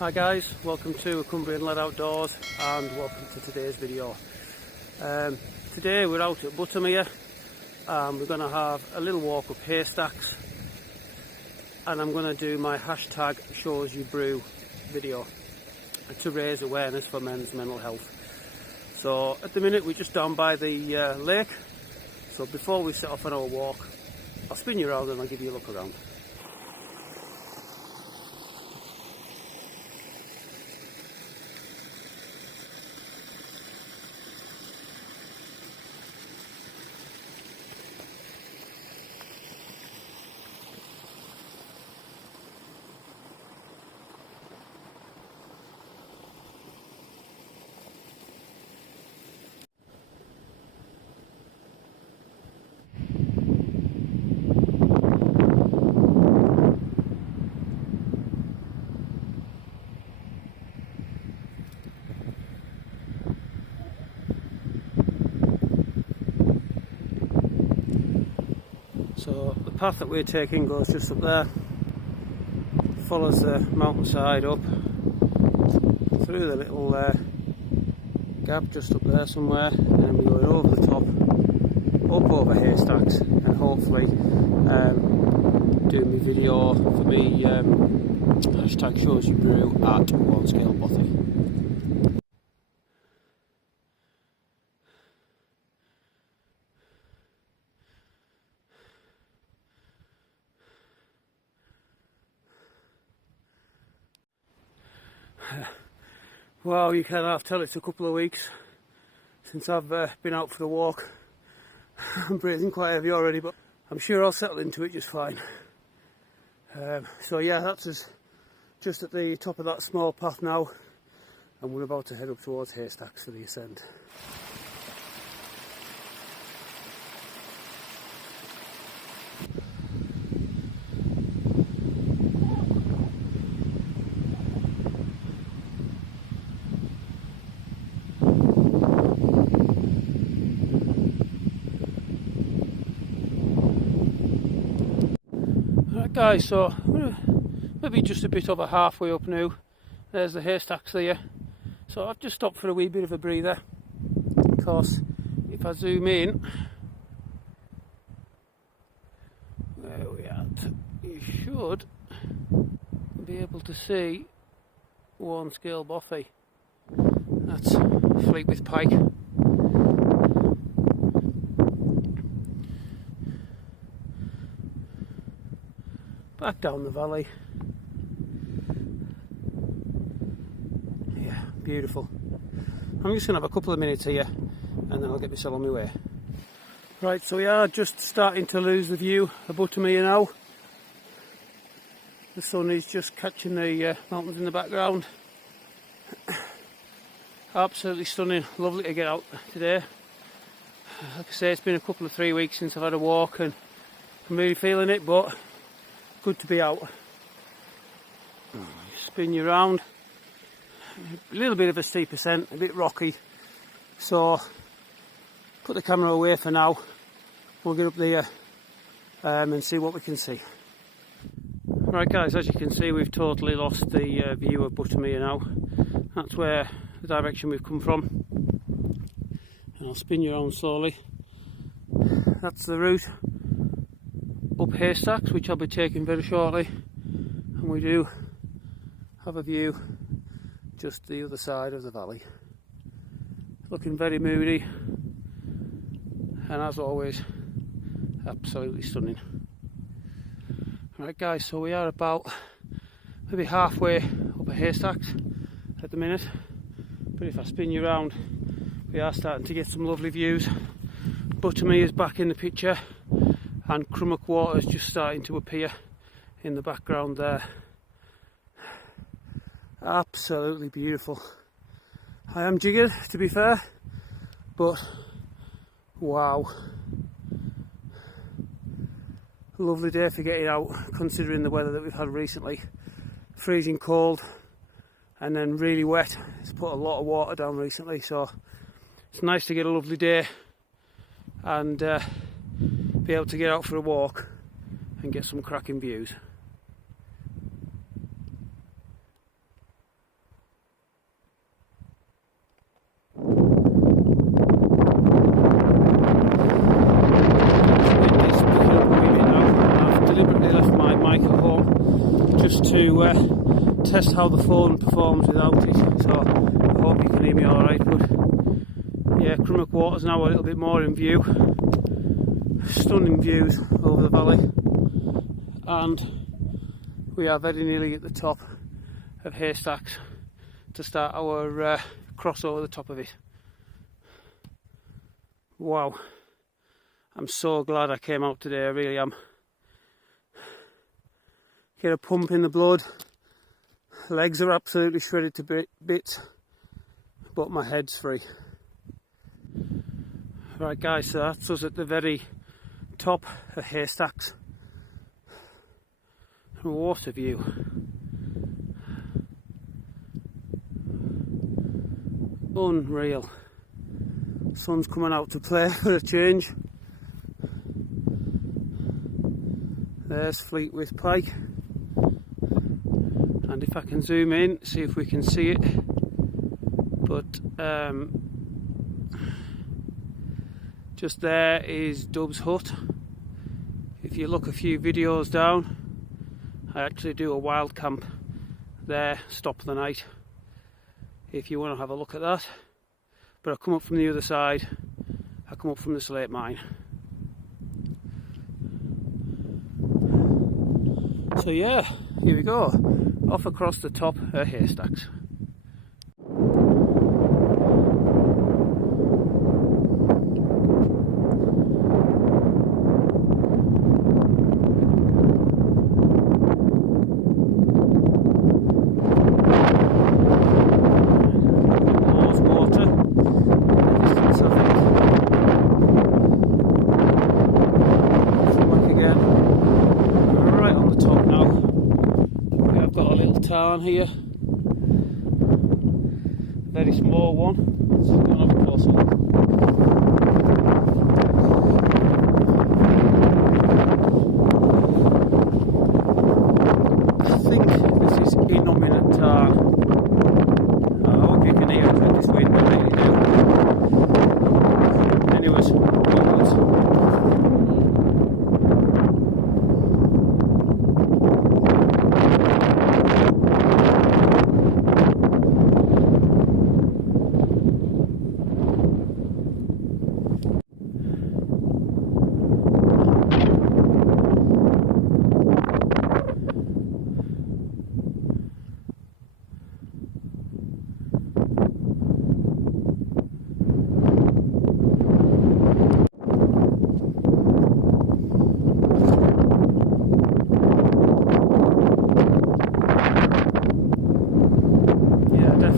Hi guys, welcome to Cumbrian Lad Outdoors and welcome to today's video. Today we're out at Buttermere and we're going to have a little walk up Haystacks, and I'm going to do my hashtag showusyourbrew video to raise awareness for men's mental health. So at the minute we're just down by the lake, so before we set off on our walk I'll spin you around and I'll give you a look around. So the path that we're taking goes just up there, follows the mountainside up through the little gap just up there somewhere, and then we're going over the top, up over Haystacks, and hopefully do my video for me hashtag showusyourbrew at Warnscale bothy. Wow, you can half tell it's a couple of weeks since I've been out for the walk. I'm breathing quite heavy already, but I'm sure I'll settle into it just fine. So yeah, that's us just at the top of that small path now, and we're about to head up towards Haystacks for the ascent. Guys, so maybe just a bit over halfway up now. There's the Haystacks there. So I've just stopped for a wee bit of a breather, because if I zoom in, where we at, you should be able to see Warnscale bothy. That's Fleet with Pike. Back down the valley. Yeah, beautiful. I'm just going to have a couple of minutes here and then I'll get myself on my way. Right, so we are just starting to lose the view of Buttermere now. The sun is just catching the mountains in the background. Absolutely stunning, lovely to get out today. Like I say, it's been a couple of 3 weeks since I've had a walk and I'm really feeling it, but good to be out. Spin you around. A little bit of a steep ascent, a bit rocky, so put the camera away for now. We'll get up there and see what we can see. Right guys, as you can see we've totally lost the view of Buttermere now. That's where the direction we've come from, and I'll spin you around slowly. That's the route up Haystacks, which I'll be taking very shortly, and we do have a view just the other side of the valley. Looking very moody, and as always absolutely stunning. Right guys, so we are about maybe halfway up a Haystacks at the minute, but if I spin you around we are starting to get some lovely views. Buttermere is back in the picture, and Crummock Water is just starting to appear in the background there. Absolutely beautiful. I am jiggered, to be fair, but wow. Lovely day for getting out, considering the weather that we've had recently. Freezing cold and then really wet. It's put a lot of water down recently, so it's nice to get a lovely day and be able to get out for a walk and get some cracking views. just to test how the phone performs without it. So I hope you can hear me alright. But yeah, Crummock Water's now a little bit more in view. Stunning views over the valley, and we are very nearly at the top of Haystacks to start our cross over the top of it. Wow, I'm so glad I came out today, I really am. Get a pump in the blood, legs are absolutely shredded to bits, but my head's free. Right guys, so that's us at the very top of Haystacks. What a view. Unreal. Sun's coming out to play for a change. There's Fleetwith Pike. And if I can zoom in, see if we can see it. But just there is Dub's hut. If you look a few videos down, I actually do a wild camp there, stop the night, if you want to have a look at that. But I come up from the other side, I come up from the slate mine. So yeah, here we go, off across the top of Haystacks. Tarn here, very small one. Let's go and have a closer look. I think this is innominate tarn. I hope you can hear it with this wind, I really do. Anyways, onwards.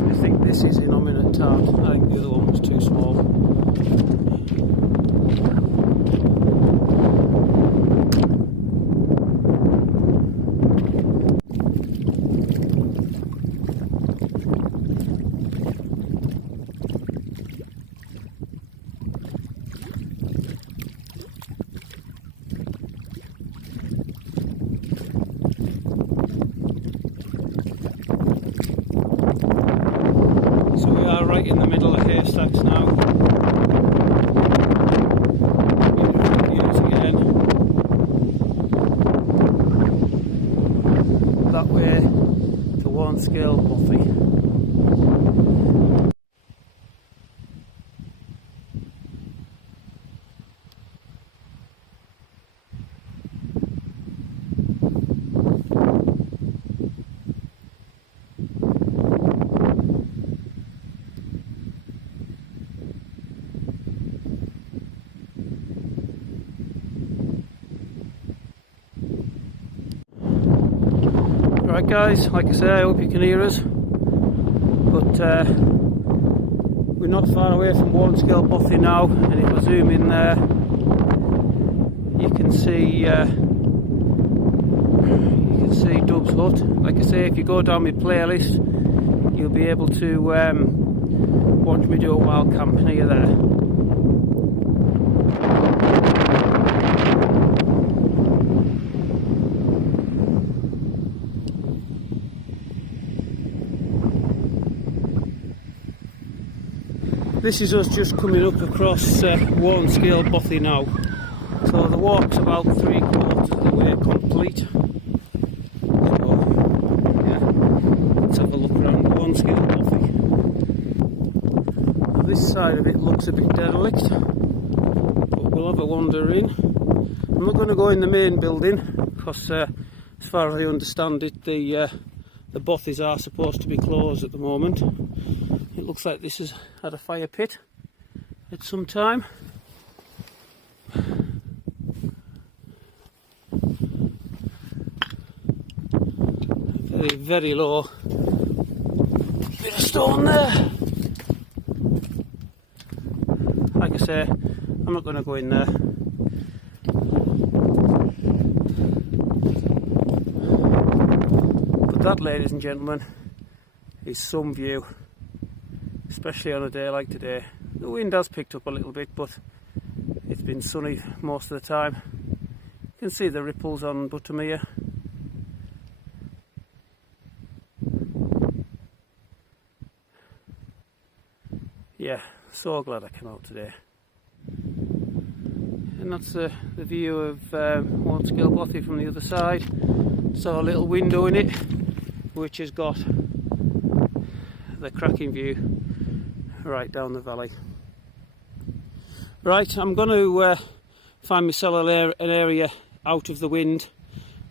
I think this is innominate tarn. I think the other one was too small. Right in the middle of Haystacks now. Views again. That way to Warnscale, bothy. Right guys, like I say, I hope you can hear us, but we're not far away from Warnscale bothy now, and if I zoom in there you can see Dub's hut. Like I say, if you go down my playlist you'll be able to watch me do a wild camp near there. This is us just coming up across Warnscale bothy now. So the walk's about 3/4 of the way complete. So Warnscale bothy. This side of it looks a bit derelict, but we'll have a wander in. I'm not going to go in the main building because as far as I understand it, the bothies are supposed to be closed at the moment. It looks like this has had a fire pit at some time. Very, very low bit of stone there. Like I say, I'm not going to go in there. But that, ladies and gentlemen, is some view, especially on a day like today. The wind has picked up a little bit, but it's been sunny most of the time. You can see the ripples on Buttermere. Yeah, so glad I came out today. And that's the view of Warnscale bothy from the other side. So a little window in it, which has got the cracking view right down the valley. Right, I'm going to find myself an area out of the wind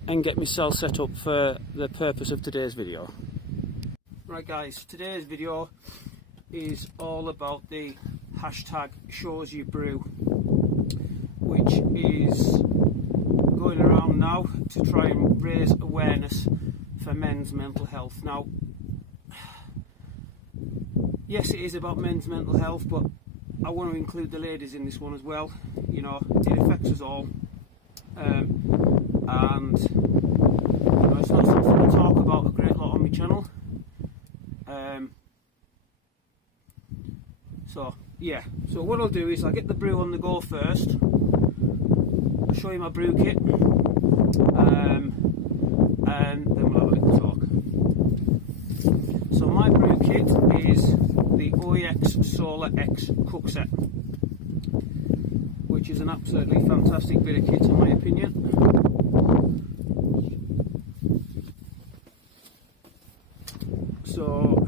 and get myself set up for the purpose of today's video. Right guys, today's video is all about the hashtag #showusyourbrew, which is going around now to try and raise awareness for men's mental health. Now, yes, it is about men's mental health, but I want to include the ladies in this one as well. You know, it affects us all, and you know, it's not something I talk about a great lot on my channel. So yeah, so what I'll do is I'll get the brew on the go first. I'll show you my brew kit, and then we'll have a little talk. So my brew kit is the OEX Solar X cook set, which is an absolutely fantastic bit of kit in my opinion. So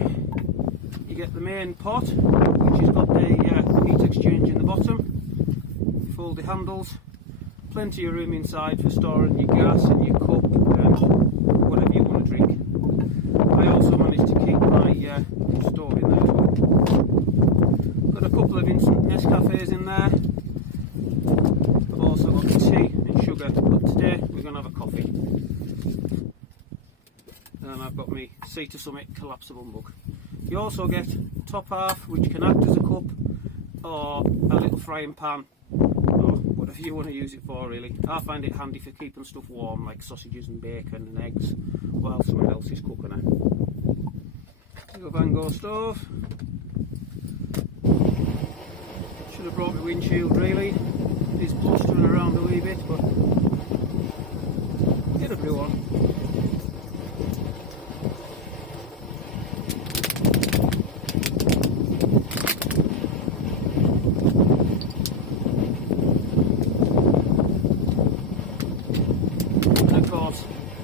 you get the main pot, which has got the heat exchange in the bottom, fold the handles, plenty of room inside for storing your gas and your cup and whatever you want to drink. I also managed to keep my stove in there as well. Got a couple of instant Nescafes in there. I've also got tea and sugar, but today we're going to have a coffee. And I've got my Sea to Summit collapsible mug. You also get top half, which can act as a cup or a little frying pan, or whatever you want to use it for really. I find it handy for keeping stuff warm, like sausages and bacon and eggs, while someone else is cooking it. Little Van Gogh stove. Should have brought my windshield really. It's blustering around a wee bit, but get a brew on.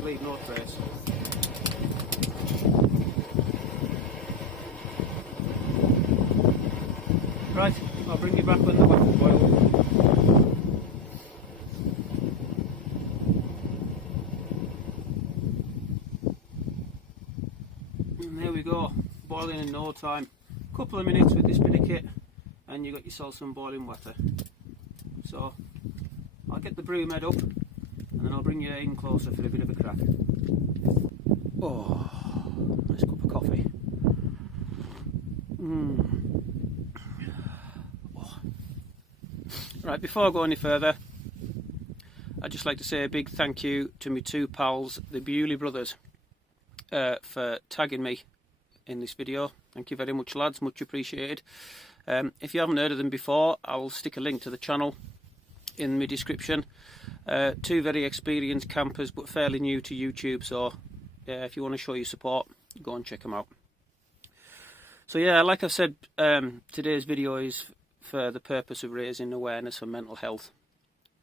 Leave no trace. Right, I'll bring you back when the water's boiled. And there we go, boiling in no time. Couple of minutes with this bit of kit and you got yourself some boiling water. So I'll get the brew made up and then I'll bring you in closer for a bit of a crack. Oh, nice cup of coffee. Oh. Right, before I go any further, I'd just like to say a big thank you to my two pals, the Bewley brothers, for tagging me in this video. Thank you very much lads, much appreciated. If you haven't heard of them before, I'll stick a link to the channel in my description. Two very experienced campers but fairly new to YouTube, so if you want to show your support, go and check them out. So yeah, like I said, today's video is for the purpose of raising awareness for mental health.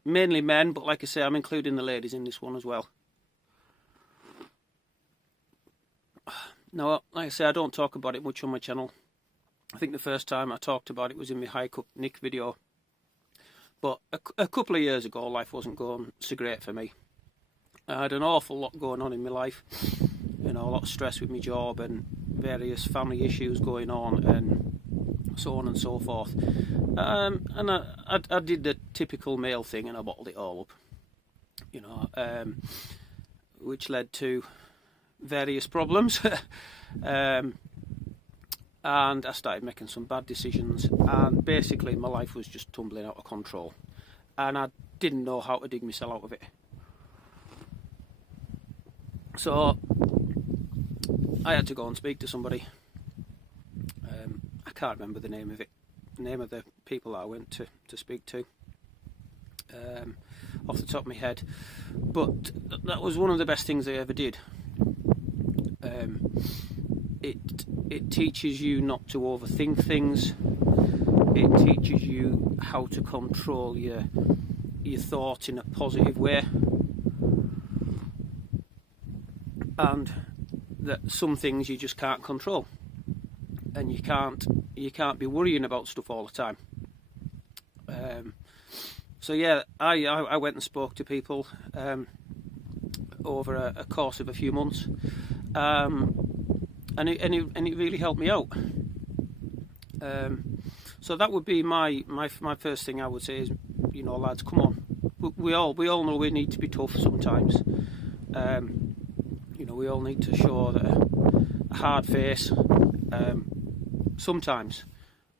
Mainly men, but like I say, I'm including the ladies in this one as well. Now, like I say, I don't talk about it much on my channel. I think the first time I talked about it was in my Hike Up Nick video. But a couple of years ago, life wasn't going so great for me. I had an awful lot going on in my life. You know, a lot of stress with my job and various family issues going on and so on and so forth. And I did the typical male thing and I bottled it all up. You know, which led to various problems. And I started making some bad decisions, and basically my life was just tumbling out of control, and I didn't know how to dig myself out of it. So I had to go and speak to somebody. I can't remember the name of the people that I went to speak to off the top of my head, but that was one of the best things I ever did. It teaches you not to overthink things. It teaches you how to control your thoughts in a positive way, and that some things you just can't control, and you can't be worrying about stuff all the time. So yeah, I went and spoke to people over a course of a few months. And it really helped me out. So that would be my first thing I would say is, you know, lads, come on. We all know we need to be tough sometimes. You know, we all need to show a hard face sometimes.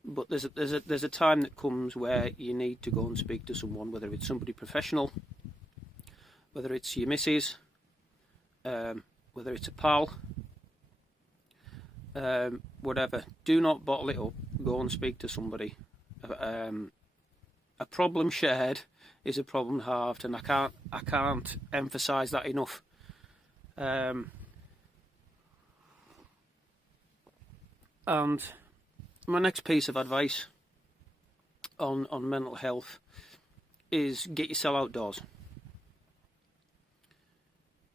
But there's a time that comes where you need to go and speak to someone, whether it's somebody professional, whether it's your missus, whether it's a pal. Whatever. Do not bottle it up. Go and speak to somebody. A problem shared is a problem halved, and I can't emphasise that enough. And my next piece of advice on mental health is get yourself outdoors.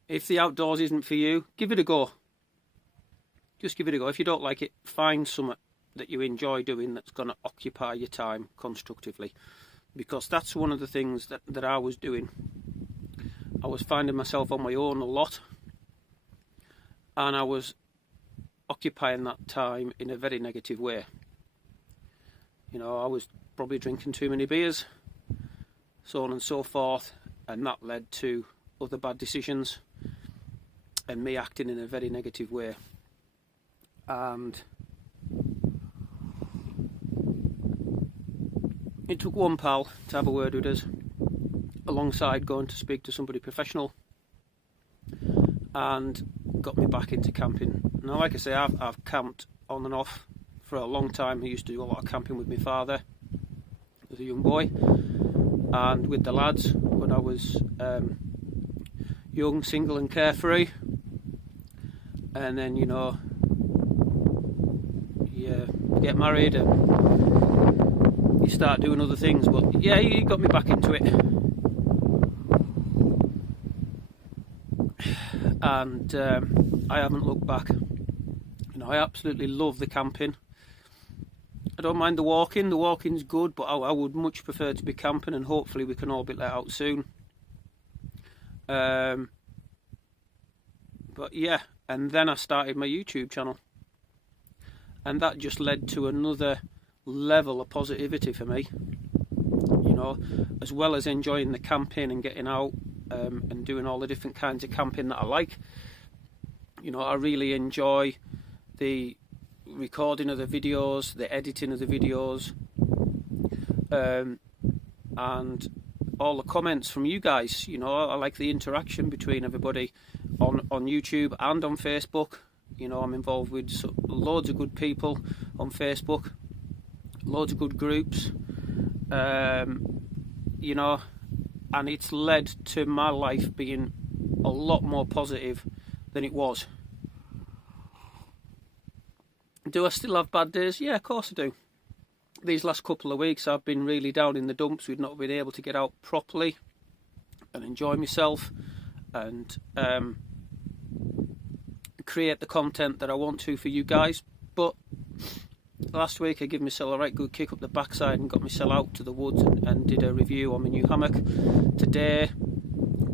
If the outdoors isn't for you, give it a go. Just give it a go. If you don't like it, find something that you enjoy doing that's going to occupy your time constructively. Because that's one of the things that I was doing. I was finding myself on my own a lot. And I was occupying that time in a very negative way. You know, I was probably drinking too many beers, so on and so forth. And that led to other bad decisions and me acting in a very negative way. And it took one pal to have a word with us, alongside going to speak to somebody professional, and got me back into camping. Now, like I say, I've camped on and off for a long time. I used to do a lot of camping with my father as a young boy, and with the lads when I was young, single and carefree. And then, you know, you get married and you start doing other things. But yeah, he got me back into it. And I haven't looked back. You know, I absolutely love the camping. I don't mind the walking. The walking's good, but I would much prefer to be camping, and hopefully we can all be let out soon. But yeah, and then I started my YouTube channel, and that just led to another level of positivity for me. You know, as well as enjoying the camping and getting out and doing all the different kinds of camping that I like. You know, I really enjoy the recording of the videos, the editing of the videos, and all the comments from you guys. You know, I like the interaction between everybody on YouTube and on Facebook. You know, I'm involved with loads of good people on Facebook, loads of good groups, you know, and it's led to my life being a lot more positive than it was. Do I still have bad days? Yeah, of course I do. These last couple of weeks I've been really down in the dumps. We've not been able to get out properly and enjoy myself, and create the content that I want to for you guys. But last week I gave myself a right good kick up the backside and got myself out to the woods and did a review on my new hammock. Today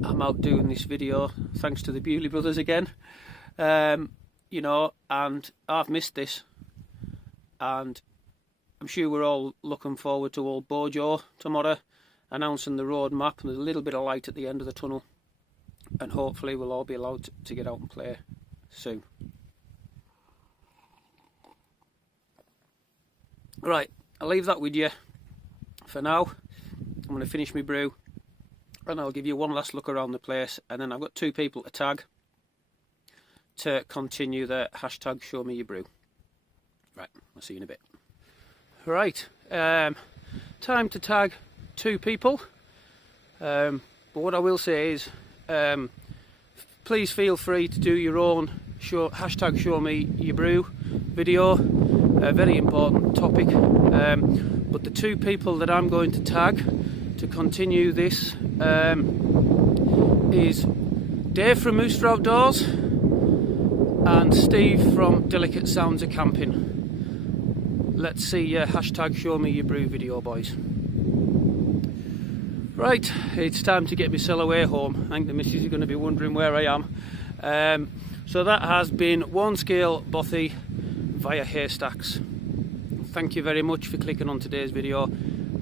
I'm out doing this video thanks to the Bewley brothers again. You know, and I've missed this, and I'm sure we're all looking forward to old Bojo tomorrow announcing the road map, and there's a little bit of light at the end of the tunnel, and hopefully we'll all be allowed to get out and play soon. Right, I'll leave that with you for now. I'm going to finish my brew and I'll give you one last look around the place, and then I've got 2 people to tag to continue the hashtag show me your brew. Right, I'll see you in a bit. Right, time to tag 2 people, but what I will say is please feel free to do your own hashtag show me your brew video, a very important topic, but the 2 people that I'm going to tag to continue this is Dave from Moose for Outdoors and Steve from Delicate Sounds of Camping. Let's see hashtag show me your brew video, boys. Right, it's time to get myself away home. I think the missus is going to be wondering where I am. So that has been Warnscale bothy via Haystacks. Thank you very much for clicking on today's video.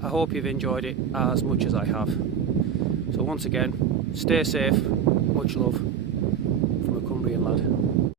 I hope you've enjoyed it as much as I have. So once again, stay safe, much love from a Cumbrian lad.